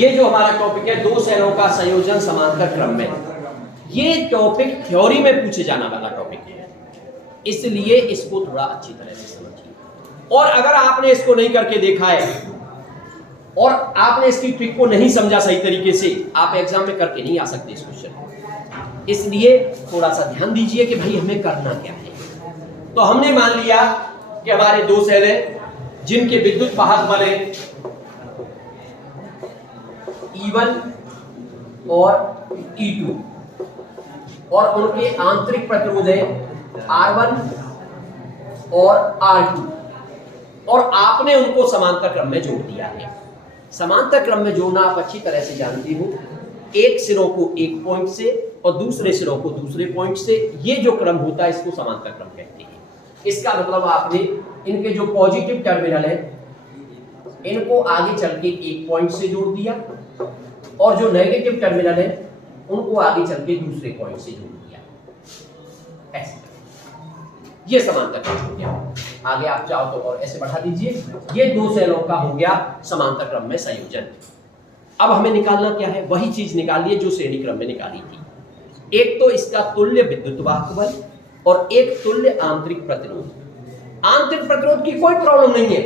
ये जो हमारा टॉपिक है दो सेलों का संयोजन समांतर क्रम में, ये टॉपिक थ्योरी में पूछे जाने वाला टॉपिक है, इसलिए इसको थोड़ा अच्छी तरह से समझिए। और अगर आपने इसको नहीं करके देखा है और आपने इसकी ट्रिक को नहीं समझा सही तरीके से, आप एग्जाम में करके नहीं आ सकते इस क्वेश्चन। इसलिए थोड़ा सा ध्यान दीजिए कि भाई हमें करना क्या है। तो हमने मान लिया कि हमारे दो सेल हैं जिनके विद्युत वाहक बल है E1 और E2 और उनके आंतरिक प्रतिरोध है R1 और R2 और आपने उनको समांतर क्रम में जोड़ दिया है। समांतर क्रम में जोड़ना आप अच्छी तरह से जानते हो, एक सिरों को एक पॉइंट से और दूसरे सिरों को दूसरे पॉइंट से, ये जो क्रम होता है इसको समांतर क्रम कहते हैं। इसका मतलब आपने इनके जो पॉजिटिव टर्मिनल है इनको आगे चल के एक पॉइंट से जोड़ दिया और जो नेगेटिव टर्मिनल है उनको आगे चल के दूसरे पॉइंट से जोड़ दिया, ऐसे ये समांतर क्रम हो गया। आगे आप चाहो तो और ऐसे बढ़ा दीजिए, ये दो सेलों का हो गया समांतर क्रम में संयोजन। अब हमें निकालना क्या है, वही चीज निकालिए जो श्रेणी क्रम में निकाली थी। एक तो इसका तुल्य विद्युत वाहक बल और एक तुल्य आंतरिक प्रतिरोध। आंतरिक प्रतिरोध की कोई प्रॉब्लम नहीं है,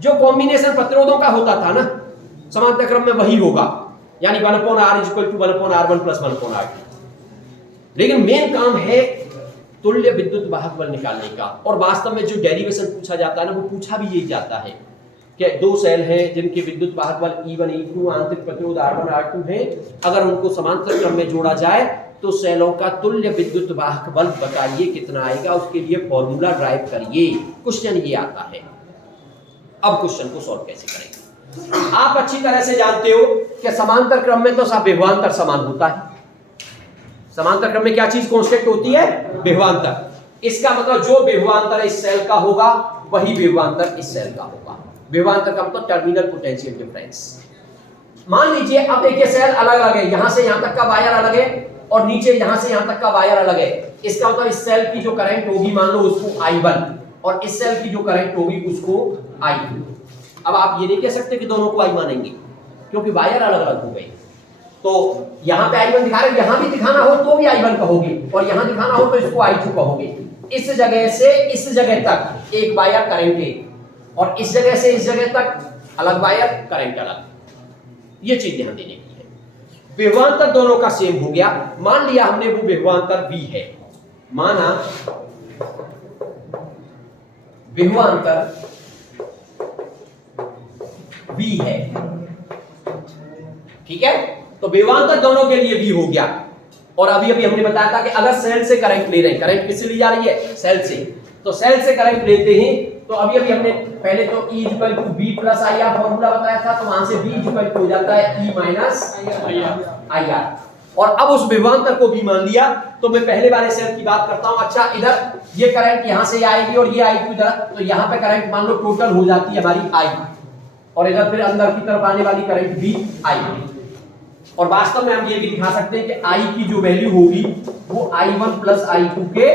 जो कॉम्बिनेशन प्रतिरोधों का होता था ना समांतर क्रम में वही होगा, यानी 1/r = 1/r1 + 1/r2। लेकिन मेन काम है तुल्य विद्युत वाहक बल निकालने का। और वास्तव में जो डेरिवेशन पूछा जाता है ना, वो पूछा भी यही जाता है कि दो सेल हैं जिनके विद्युत वाहक बल E1 E2 आंतरिक प्रतिरोध R1 R2 है, अगर उनको समांतर क्रम में जोड़ा जाए तो सेलों का तुल्य विद्युत वाहक बल बताइए कितना आएगा, उसके लिए फॉर्मूला ड्राइव करिए। क्वेश्चन ये आता है। अब क्वेश्चन को सॉल्व कैसे करेंगे, आप अच्छी तरह से जानते हो कि समांतर क्रम में तो सब विभवांतर समान होता है। समांतर क्रम में क्या चीज कांस्टेंट होती है, विभवांतर। इसका मतलब जो विभवांतर इस सेल का होगा वही विभवांतर इस सेल का होगा। विभवांतर का मतलब टर्मिनल पोटेंशियल डिफरेंस। मान लीजिए अब देखिए सेल अलग अलग है, यहां से यहां तक का वायर अलग है और नीचे यहां से यहां तक का वायर अलग है। इसका मतलब इस सेल की जो करंट होगी मान लो उसको I1 और इस सेल की जो करंट होगी उसको I2। अब आप ये नहीं कह सकते कि दोनों को I मानेंगे क्योंकि वायर अलग अलग हो गए। तो यहां पे I1 दिखा रहे, यहां भी दिखाना हो तो भी I1 कहोगे और यहां दिखाना हो तो इसको I2 कहोगे। इस जगह से इस जगह तक एक वायर करंट है और इस जगह से इस जगह तक अलग वायर करंट अलग। ये चीज ध्यान देने की है। विभवांतर दोनों का सेम हो गया। मान लिया हमने वो विभवांतर V है, माना विभवांतर V है, ठीक है। तो विभवांतर दोनों के लिए V हो गया। और अभी अभी हमने बताया था कि अगर सेल से करंट ले रहे हैं, करंट किससे ली जा रही है, सेल से, तो सेल से करंट लेते हैं तो अभी अभी हमने पहले तो E = V + IR फॉर्मूला बताया था, तो वहां से V हो जाता है E - IR। और अब उस विभवांतर को भी मान लिया तो मैं पहले वाले सेल की बात करता हूं। अच्छा, इधर ये करंट यहां से आएगी और ये आएगी इधर, तो यहां पे करंट मान लो टोटल हो जाती है हमारी I और इधर फिर अंदर की तरफ आने वाली करंट भी I। और वास्तव में हम ये भी दिखा सकते हैं कि I की जो वैल्यू होगी वो I1 + I2 के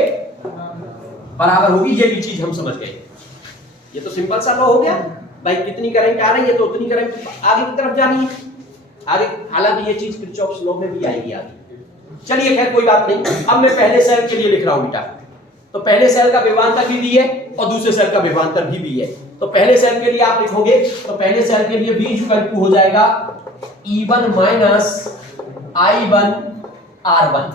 बराबर होगी। ये भी चीज हम समझ गए। ये तो सिंपल सा लॉ हो गया भाई, कितनी करंट आ रही है तो उतनी करंट आगे की तरफ जानी है आगे। हालांकि ये चीज किरचॉफ्स लॉ में भी आएगी आगे। चलिए खैर कोई बात नहीं। अब मैं पहले सेल के लिए लिख रहा हूं बेटा। तो पहले सेल का विभवांतर भी V है और दूसरे सेल का विभवांतर भी V है। तो पहले सेल के लिए आप लिखोगे तो पहले सेल के लिए V = हो जाएगा E1 - I1 R1।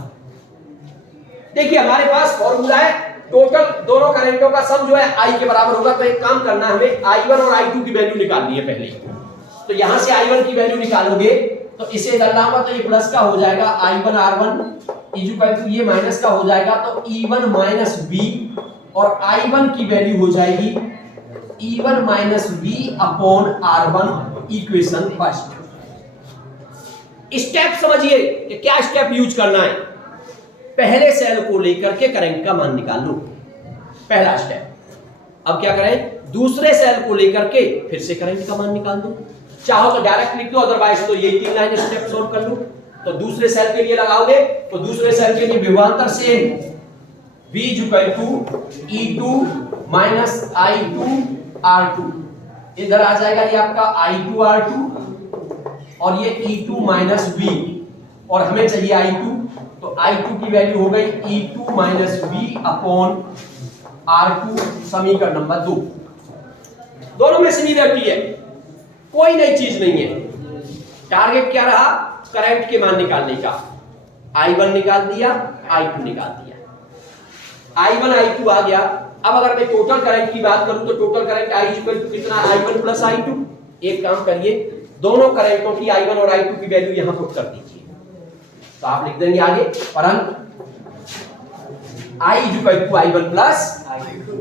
देखिए हमारे पास फॉर्मूला है, टोटल दोनों करंटों का सम जो है I के बराबर होगा। तो एक काम करना है, हमें I1 और I2 की वैल्यू निकालनी है पहले। तो यहां से I1 की वैल्यू निकालोगे तो इसे डालना होगा तो ये प्लस का हो जाएगा I1 R1 = ये माइनस का हो जाएगा तो E1 - V और I1 की वैल्यू हो जाएगी E1 - V/R1 equation first. Step समझिए कि क्या स्टेप यूज करना है। पहले सेल को लेकर के करंट का मान निकाल लो, पहला स्टेप। अब क्या करें, दूसरे सेल को लेकर के फिर से करंट का मान निकाल दो। चाहो तो डायरेक्ट लिख दो, अदरवाइज तो ये 3 लाइन स्टेप सॉल्व कर लो। तो दूसरे सेल के लिए लगाओगे तो दूसरे सेल के लिए विभवांतर same V = E2 - I2 R2। इधर आ जाएगा ये आपका I2 R2 और ये E2 माइनस बी, और हमें चाहिए I2, तो I2 की वैल्यू हो गई E2 minus B upon R2, समीकरण नंबर 2। दोनों में सिमिलरिटी है, कोई नई चीज नहीं है। टारगेट क्या रहा? करंट के मान निकालने का। I1 निकाल दिया, I2 निकाल दिया, I1 I2 आ गया। अब अगर मैं टोटल करंट की बात करूं तो total current I equal to कितना? I1 plus I2। एक काम करिए, दोनों करंटों की I1 और I2 की वैल्यू यहां पुट कर दीजिए, तो आप लिख देंगे आगे परंतु I equal to I1 plus,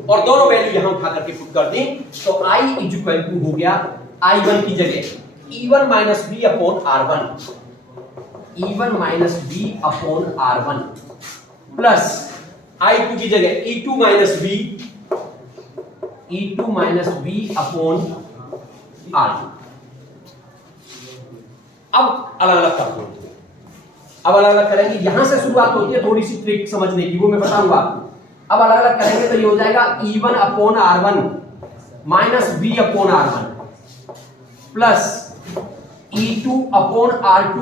और दोनों वैल्यू यहां उठा करके पुट कर दी, तो I इक्वल टू हो गया I1 की जगह E1 minus B upon R1, E1 minus B upon R1 plus I2 की जगह E2 minus B, E2 minus B upon R2। अब अलग अलग कर दो, अब अलग अलग करेंगे, यहां से शुरुआत होती है थोड़ी सी ट्रिक समझने की, वो मैं बताऊंगा आपको। अब अलग अलग करेंगे तो ये हो जाएगा E1 upon R1 minus B upon R1 plus E2 upon R2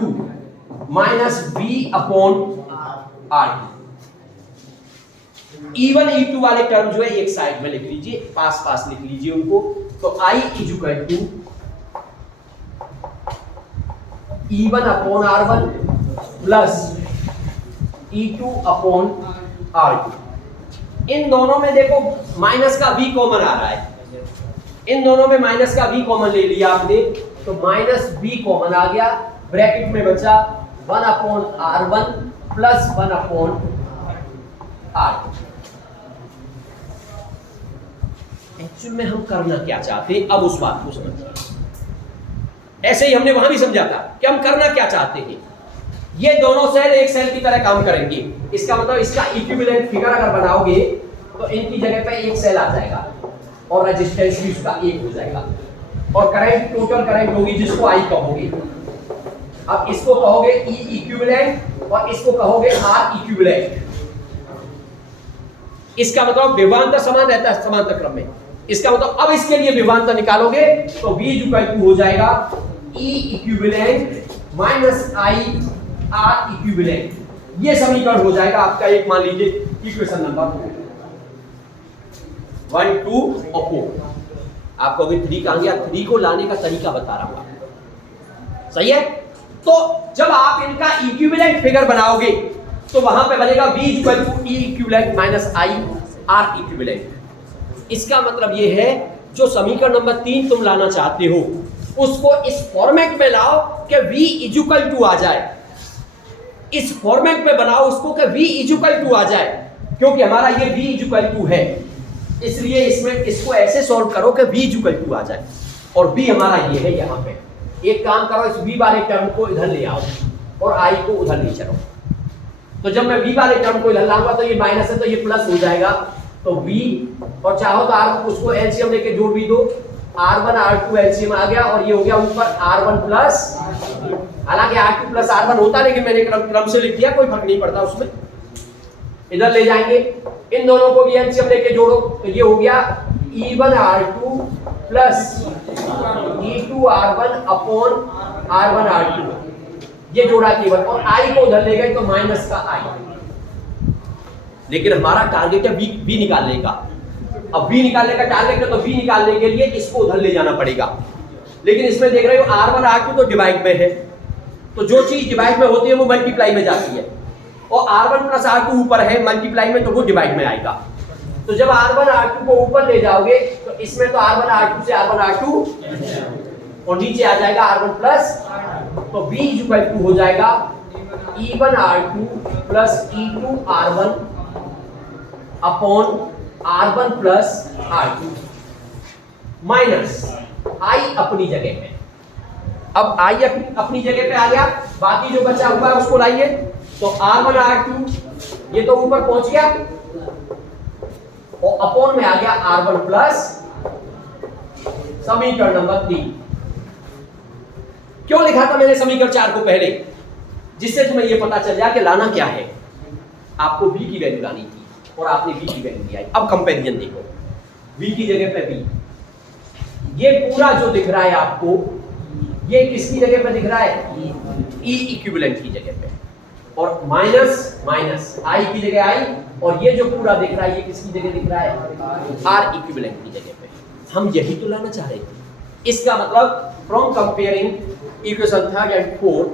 minus B upon R2। E1 E2 वाले टर्म जो है एक साइड में लिख लीजिए, पास पास लिख लीजिए उनको, तो I equal to E1 upon R1 plus E2 upon R2। इन दोनों में देखो माइनस का v कॉमन आ रहा है, इन दोनों में माइनस का v कॉमन ले लिया आपने, तो माइनस v कॉमन आ गया, ब्रैकेट में बचा 1 upon R1 plus 1 upon R2। Actual में हम करना क्या चाहते हैं, अब उस बात को समझिए। ऐसे ही हमने वहां भी समझा था कि हम करना क्या चाहते हैं। ये दोनों सेल एक सेल की तरह काम करेंगे, इसका मतलब इसका इक्विवेलेंट फिगर अगर बनाओगे तो इनकी जगह पे एक सेल आ जाएगा और रेजिस्टेंस भी उसका एक हो जाएगा, और करंट टोटल करंट होगी जिसको आई कहोगे। अब इसको कहोगे ई इक्विवेलेंट और इसको कहोगे आर इक्विवेलेंट। इसका मतलब विभवांतर समान रहता है समांतर क्रम में, इसका मतलब अब इसके लिए विभवांतर निकालोगे तो V इक्वल टू हो जाएगा E equivalent minus I R equivalent. ये समीकरण हो जाएगा आपका एक, मान लीजिए इक्वेशन नंबर 1, 2 और 4। आपको अभी 3 कहां गया, 3 को लाने का तरीका बता रहा हूं, सही है। तो जब आप इनका इक्विवेलेंट फिगर बनाओगे तो वहां पे बनेगा V equal to E equivalent minus I R equivalent. इसका मतलब ये है जो समीकरण नंबर 3 तुम लाना चाहते हो उसको इस फॉर्मेट में लाओ कि V इक्वल टू आ जाए, इस फॉर्मेट में बनाओ उसको कि V इक्वल टू आ जाए, क्योंकि हमारा ये V इक्वल टू है, इसलिए इसमें इसको ऐसे सॉल्व करो कि V इक्वल टू आ जाए, और V हमारा ये है यहाँ पे। एक काम करो, इस V वाले टर्म को इधर ले आओ और I को उधर ले चलो। तो जब मैं V वाले टर्म को इधर लाऊंगा तो ये माइनस है तो ये प्लस हो जाएगा, तो V, और चाहो तो R उसको एलसीएम लेके जोड़ भी दो, R1 R2 एलसीएम आ गया, और ये हो गया ऊपर R1 प्लस, हालांकि R2 प्लस R1 होता लेकिन मैंने क्रम से लिख दिया, कोई फर्क नहीं पड़ता उसमें। इधर ले जाएंगे, इन दोनों को भी एलसीएम लेके जोड़ो, तो ये हो गया E1 R2 plus E2 R1 upon R1 R2, ये जोड़ा केवल, और I को उधर ले गए तो माइनस का I। लेकिन हमारा टारगेट है V निकालने का। अब V निकालने का टारगेट है तो V निकालने के लिए इसको उधर ले जाना पड़ेगा, लेकिन इसमें देख रहे हो R1 R2 तो डिवाइड में है, तो जो चीज डिवाइड में होती है वो मल्टीप्लाई में जाती है, और R1 प्लस R2 ऊपर है मल्टीप्लाई में, तो वो डिवाइड में आएगा। तो जब R1 R2 को ऊपर ले जाओगे तो इसमें तो R1 R2 से R1 R2 और नीचे आ जाएगा R1 प्लस, तो V इक्वल टू हो जाएगा E1 R2 plus E2 R1 upon R1 plus R2 minus I अपनी जगह पे। अब I अपनी जगह पे आ गया, बाकी जो बचा हुआ है उसको लाइए, तो R1 R2 ये तो ऊपर पहुंच गया, और अपॉन में आ गया R1 प्लस समीकरण नंबर 3। क्यों लिखा था मैंने समीकरण 4 को पहले, जिससे तुम्हें यह पता चल जाए कि लाना क्या है। आपको V की वैल्यू लानी थी और आपने V की वैल्यू लिया। अब कंपैरिजन देखो, V की जगह पे V, ये पूरा जो दिख रहा है आपको ये किसकी जगह पे दिख रहा है? ई इक्विवेलेंट की जगह पे, और माइनस माइनस आई की जगह आई, और ये जो पूरा दिख रहा है ये किसकी जगह दिख रहा है? आर इक्विवेलेंट की जगह पे। हम यही तो लाना चाह रहे थे। इसका मतलब फ्रॉम कंपेयरिंग इक्वेशन 3 एंड 4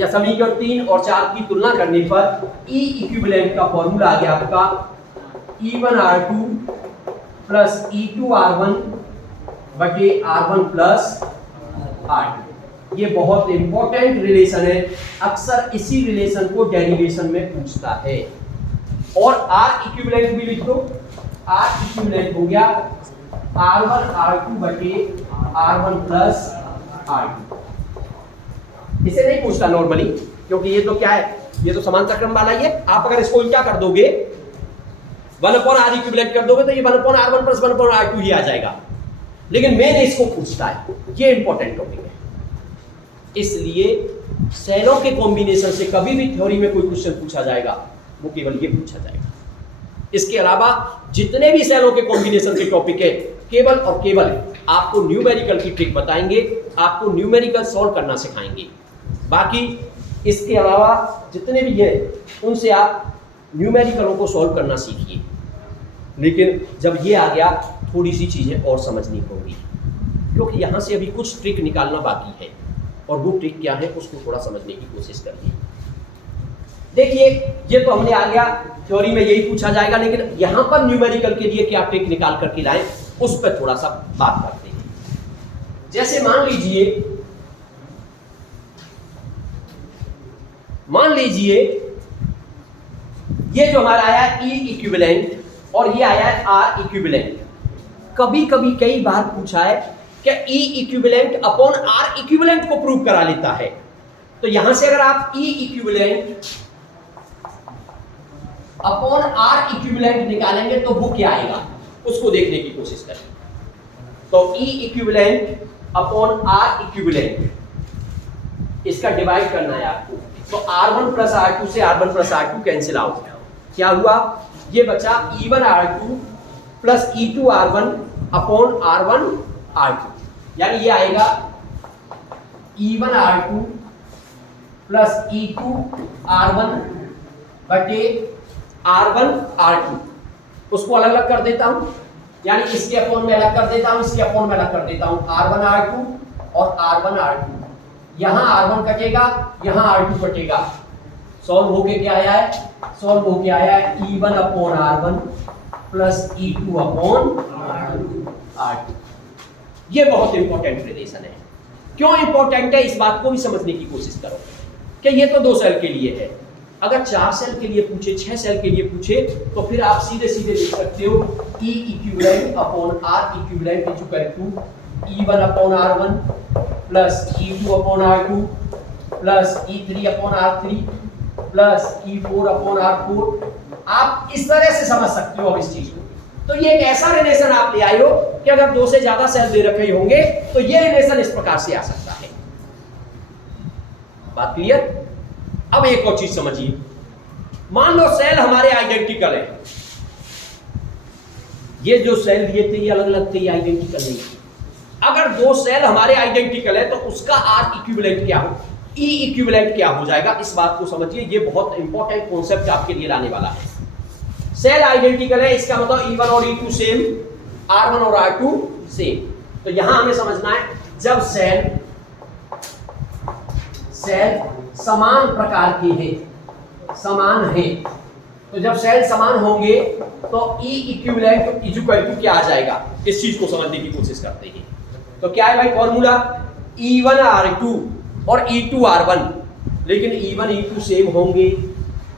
या समीकरण 3 और 4 की तुलना करने पर ई इक्विवेलेंट का फॉर्मूला आ गया आपका E1R2 प्लस E2R1 बटे R1 प्लस R2। ये बहुत इंपॉर्टेंट रिलेशन है, अक्सर इसी रिलेशन को डेरिवेशन में पूछता है। और R इक्विवेलेंट भी लिख दो, R इक्विवेलेंट हो गया R1 R2 बटे R1 प्लस R2। इसे नहीं पूछता नॉर्मली, क्योंकि ये तो क्या है, ये तो समांतर क्रम वाला ही है। आप अगर इसको उल्टा कर दोगे 1/r इक्विवेलेंट कर दोगे तो ये 1/r1 प्लस 1/r2 ही आ जाएगा, लेकिन मेन इसको पूछता है। ये इंपॉर्टेंट टॉपिक है, इसलिए सेलों के कॉम्बिनेशन से कभी भी थ्योरी में कोई क्वेश्चन पूछा जाएगा वो केवल ये पूछा जाएगा। इसके अलावा जितने भी सेलों के कॉम्बिनेशन के टॉपिक है केवल और केवल आपको न्यूमेरिकल की ट्रिक बताएंगे, आपको न्यूमेरिकल सॉल्व करना सिखाएंगे। बाकी इसके अलावा जितने भी है उनसे आप न्यूमेरिकलों को सॉल्व करना सीखिए, लेकिन जब ये आ गया थोड़ी सी चीज़ें और समझनी होगी, क्योंकि यहाँ से अभी कुछ ट्रिक निकालना बाकी है, और वो ट्रिक क्या है उसको थोड़ा समझने की कोशिश करिए। देखिए ये तो हमने आ गया, थ्योरी में यही पूछा जाएगा, लेकिन यहाँ पर न्यूमेरिकल के लिए क्या ट्रिक निकाल करके लाएं उस पर थोड़ा सा बात करते हैं। जैसे मान लीजिए ये जो हमारा आया है ई इक्विवेलेंट और ये आया है आर इक्विवेलेंट। कभी कभी कई बार पूछा है कि ई इक्विवेलेंट अपॉन आर इक्विवेलेंट को प्रूव करा लेता है। तो यहां से अगर आप ई इक्विवेलेंट अपॉन आर इक्विवेलेंट निकालेंगे तो वो क्या आएगा उसको देखने की कोशिश करें। तो ई इक्विवेलेंट अपॉन आर इक्विवेलेंट इसका डिवाइड करना है आपको। तो R1 प्लस R2 से R1 plus R2 cancel out, क्या हुआ, ये बचा E1 R2 plus E2 R1 upon R1 R2, यानी ये आएगा E1 R2 plus E2 R1 बटे R1 R2। उसको अलग अलग कर देता हूं, यानी इसके अपॉन में अलग कर देता हूं, इसके अपॉन में अलग कर देता हूं, R1 R2 और R1 R2। यहां R1 कटेगा, यहां R2 कटेगा। सॉल्व होके क्या आया है, सॉल्व होके आया है E1 upon R1 plus E2 upon R2। ये बहुत इंपॉर्टेंट रिलेशन है। क्यों इंपॉर्टेंट है इस बात को भी समझने की कोशिश करो कि ये तो 2 सेल के लिए है। अगर 4 सेल के लिए पूछे, 6 सेल के लिए पूछे तो फिर आप सीधे सीधे लिख सकते हो E equivalent upon R equivalent is equal to E1 upon R1 plus E2 upon R2 plus E3 upon R3 plus E4 upon R4। आप इस तरह से समझ सकते हो अब इस चीज को। तो ये एक ऐसा रिलेशन आप ले आए हो कि अगर 2 से ज्यादा सेल दे रखे होंगे तो ये रिलेशन इस प्रकार से आ सकता है। बात क्लियर? अब एक और चीज समझिए, मान लो सेल हमारे आइडेंटिकल है। ये जो सेल दिए थे ये अलग अलग थे, ये आइडेंटिकल नहीं थे। अगर 2 सेल हमारे आइडेंटिकल है तो उसका आर इक्विवेलेंट क्या हो, ई इक्विवेलेंट क्या हो जाएगा, इस बात को समझिए। ये बहुत इंपॉर्टेंट कॉन्सेप्ट आपके लिए लाने वाला है। सेल आइडेंटिकल है, इसका मतलब E1 और E2 सेम, R1 और R2 सेम। तो यहां हमें समझना है जब सेल समान प्रकार के हैं, समान है, तो जब सेल समान होंगे तो E equivalent is equal to क्या आ जाएगा, इस चीज को समझने की कोशिश करते हैं। तो क्या है भाई फॉर्मूला, E1 R2 और E2 R1, लेकिन E1 E2 सेम होंगे,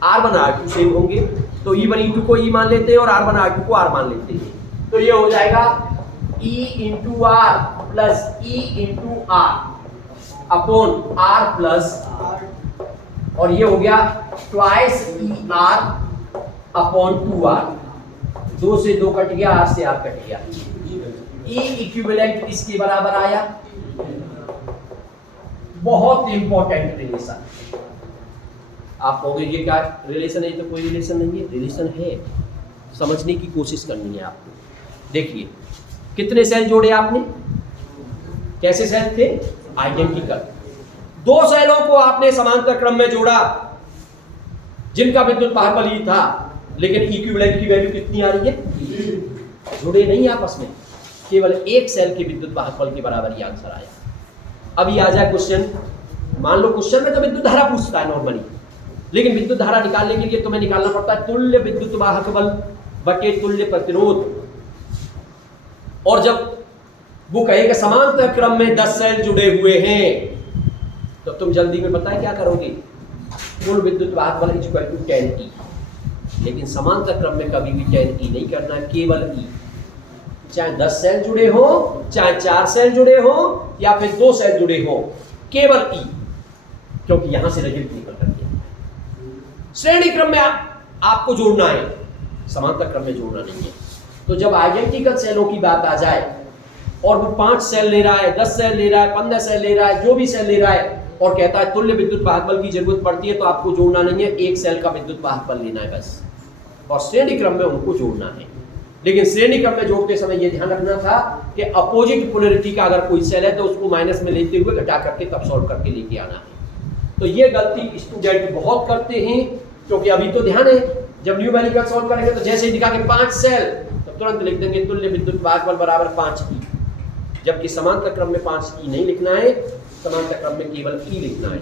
R1 R2 सेम होंगे, तो E1 E2 को E मान लेते हैं और R1 R2 को R मान लेते हैं। तो ये हो जाएगा E into R plus E into R upon R plus, और ये हो गया ट्वाइस ER अपॉन 2R। 2 से 2 कट गया, R से R कट गया। E इक्विवेलेंट किसके बराबर आया, बहुत इंपॉर्टेंट रिलेशन। आप कहोगे ये क्या रिलेशन है, तो कोई रिलेशन नहीं है, रिलेशन है, समझने की कोशिश करनी है आपको। देखिए कितने सेल जोड़े आपने, कैसे सेल थे, आइडेंटिकल। दो सेलों को आपने समांतर क्रम में जोड़ा जिनका विद्युत भागफल ई था, लेकिन इक्विवेलेंट की वैल्यू कितनी आ रही है? जुड़े नहीं आपस में, केवल एक सेल के विद्युत भागफल के बराबर ही आंसर आया। अभी आ जाए क्वेश्चन। मान लो क्वेश्चन में तो विद्युत धारा पूछता है नॉर्मली, लेकिन विद्युत धारा निकालने के लिए तुम्हें निकालना पड़ता है तुल्य विद्युत वाहक बल बटे तुल्य प्रतिरोध। और जब वो कहेगा समांतर क्रम में 10 सेल जुड़े हुए हैं, तो तुम जल्दी में पता है क्या करोगे? कुल विद्युत वाहक बल इक्वल टू 10E। लेकिन समांतर क्रम में कभी भी 10E नहीं करना, केवल E। चाहे 10 सेल जुड़े हो, चाहे 4 सेल जुड़े हो, या फिर 2 सेल जुड़े हो, केवल E, क्योंकि यहां से रिजल्ट निकल करके श्रेणी क्रम में आपको जोड़ना है, समांतर क्रम में जोड़ना नहीं है। तो जब आइडेंटिकल सेलों की बात आ जाए और वो 5 सेल ले रहा है, 10 सेल ले रहा है, 15 सेल ले रहा है, जो भी सेल ले रहा है, और कहता है तुल्य विद्युत वाहक की जरूरत पड़ती है, तो आपको जोड़ना नहीं है, एक सेल का विद्युत वाहक लेना है बस, और श्रेणी क्रम में उनको जोड़ना है। लेकिन श्रेणी क्रम में जोड़ते समय यह ध्यान रखना था कि अपोजिट पोलैरिटी का अगर कोई सेल है तो उसको माइनस में लेते हुए घटा करके तब सॉल्व करके लेके आना है। तो ये गलती स्टूडेंट बहुत करते हैं, क्योंकि अभी तो ध्यान है, जब न्यूमेरिकल सॉल्व करेंगे तो जैसे ही दिखा के 5 सेल, तो तुरंत लिख देंगे तुल्य विद्युत वाहक बल बराबर 5E, जबकि समांतर क्रम में 5E नहीं लिखना है, समांतर क्रम में केवल E लिखना है।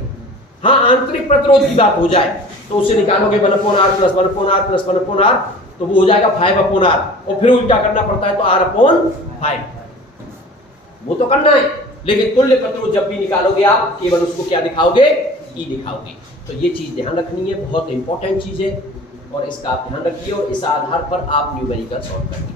हाँ, आंतरिक प्रतिरोध की बात हो जाए तो उससे निकालोगे 1/R plus 1/R plus 1/R, तो वो हो जाएगा 5/R, और फिर उल्टा करना पड़ता है तो R/5, वो तो करना है। लेकिन तुल्य प्रतिरोध जब भी निकालोगे आप केवल उसको क्या दिखाओगे? E दिखाओगे। तो ये चीज ध्यान रखनी है, बहुत इंपॉर्टेंट चीज है, और इसका आप ध्यान रखिए, और इस आधार पर आप न्यूमेरिकल सॉल्व करिए।